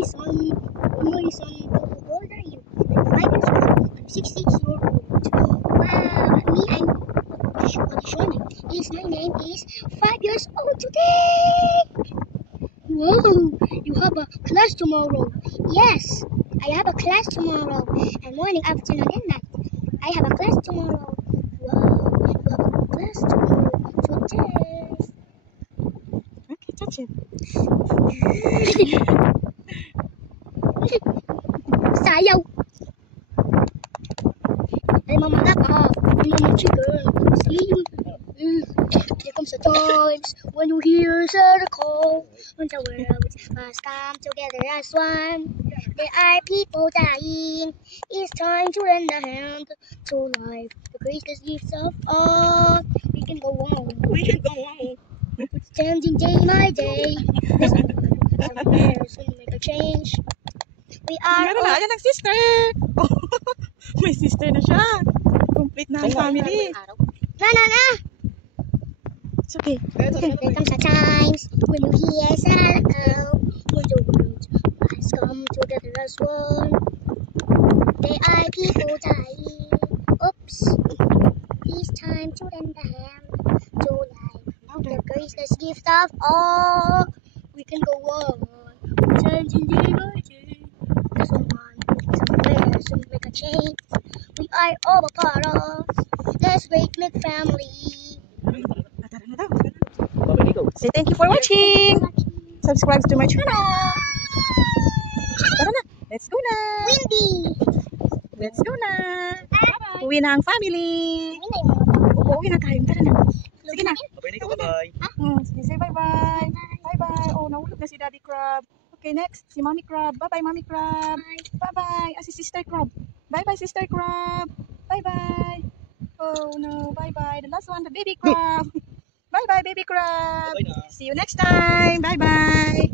my son. How old are you? I'm 5 years old. I'm 6 years old. Wow, my name is 5 years old today. Whoa, you have a class tomorrow. Yes, I have a class tomorrow. And morning, afternoon, and night. I have a class tomorrow. Wow, you have a class tomorrow today. Okay, touch it. Sayaw. Hey, Mama Laka. Hey, Mama Chicken. See you. There comes the times when you hear the call. When the world must come together as one. There are people dying. It's time to lend a hand to life. The greatest gift of all. We can go on. We can go on. Standing day by day. Somewhere soon make a change. We are Meron na, ayan ang sister. May sister na siya. Complete na ang family. Na. It's okay. There comes the times when you hear sad call. When the world has come together as one. There are people dying. Oops. It's time to lend a hand to life. The greatest gift of all. We can go on. Changing day by day. Someone, somewhere, soon make a change. We are all a part of this great big family. Say thank you for watching. Subscribe to my channel. Tara na. Let's go na. Windy. Let's go na. Uwi na ang family. Uwi na tayo. Tara na. Sige na. Bye-bye. Sige, say bye-bye. Bye-bye. Oh, nahulog na si Daddy Crab. Okay, next. Si Mommy Crab. Bye-bye, Mommy Crab. Bye-bye. Si Sister Crab. Bye-bye, Sister Crab. Bye-bye. Oh, no. Bye-bye. The last one, the Baby Crab. Bye-bye, Baby Crab. Bye-bye na. See you next time. Bye-bye.